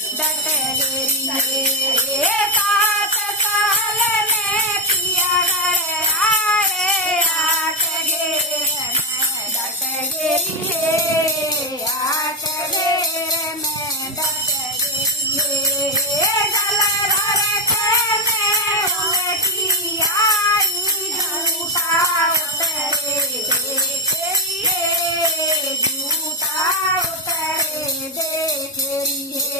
डट गेरिए 7 साल में पिया घर आए 8 घेर में डट गेरिए 8 घेर में डट गेरिए गल भर के में उलटी आई झूठा उतरे देखिए झूठा उतरे देखिए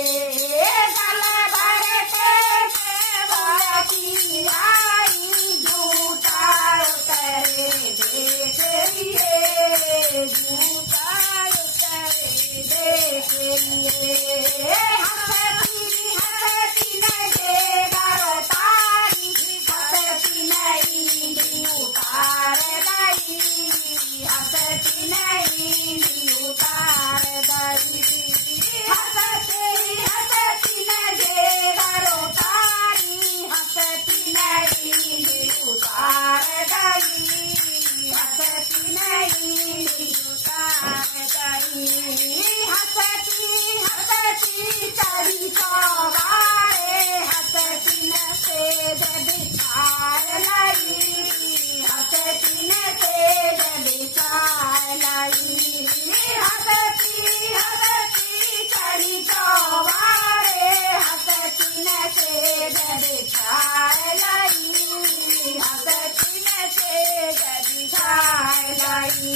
गल भर के में आई झूठा उतरे देखिए झूठा उतरे देखिए हंसती हंसती लगे गारो तारी हंसती नहीं उतार लाई हंसती नहीं उतार लाई हंसती हंसती लगे गारो तारी हंसती नहीं उतार लाई हंसती नहीं उतार लाई हंसती हंसती चढ़ी चौबारे हंसती न से बिछार लाई हंसती न से बिछार लाई हंसती हंसती चढ़ी चौबारे हंसती न से बिछार लाई हंसती न से बिछार लाई